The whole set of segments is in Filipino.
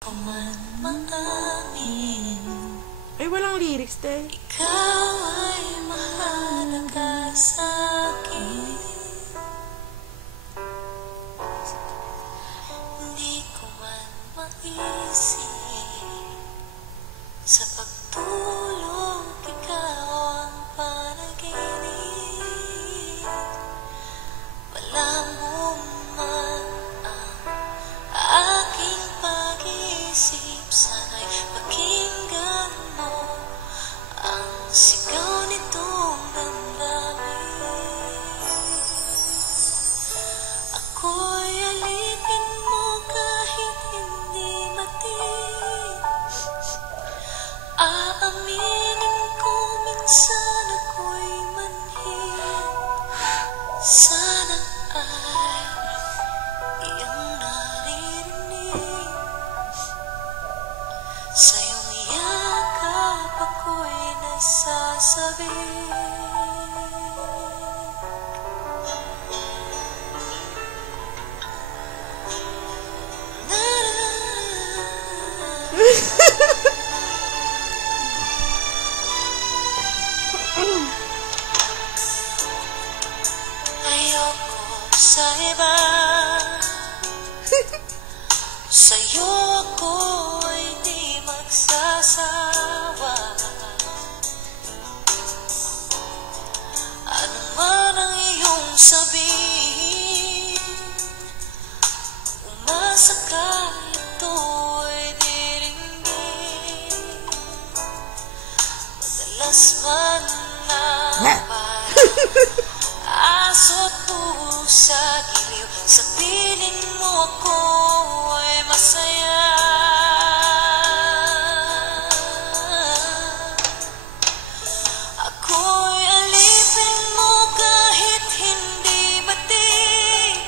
Ko man maamin, Ay, walang lyrics, te. ikaw ay mahalaga sa'kin. Hindi ko man maisip, sa pagtulog ikaw ang panaginip. Wala mo man ang aking pag-iisip, sana'y pakinggan mo ang sigaw nitong damdamin. Ako'y alipin mo kahit hindi matig. Aaminin ko minsan ako'y manhid. Sana ay iyong naririnig. Sa iyong yakap ako'y nasasabik. Ayoko sa iba, sa'yo ako ay di magsasawa. Ano man ang iyong sabihin, umasa ka ito'y diringgin. Madalas man na parang aso't pusa giliw, sa piling mo ako ay masaya. Ako'y alipin mo kahit hindi matig.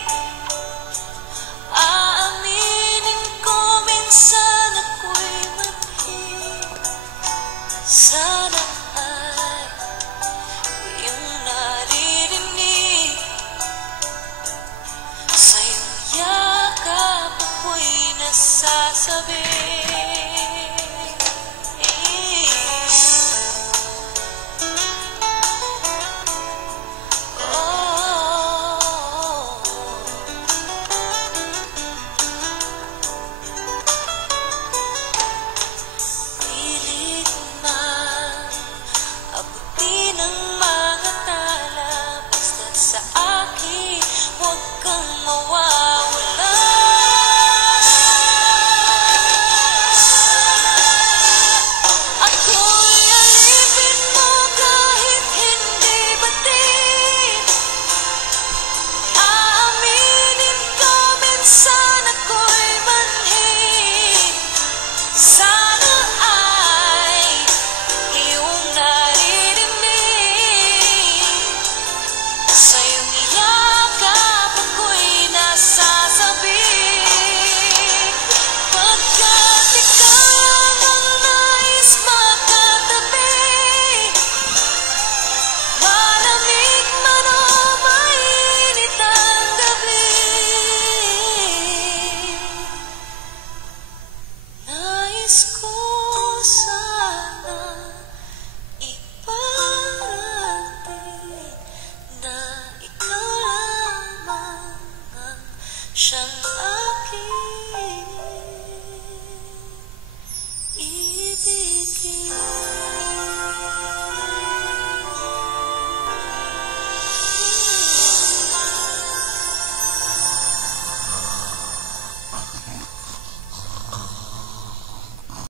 Aaminin ko minsan ako'y manhid. Sana ay iyong naririnig. Sa iyong yakap ako'y nasasabi.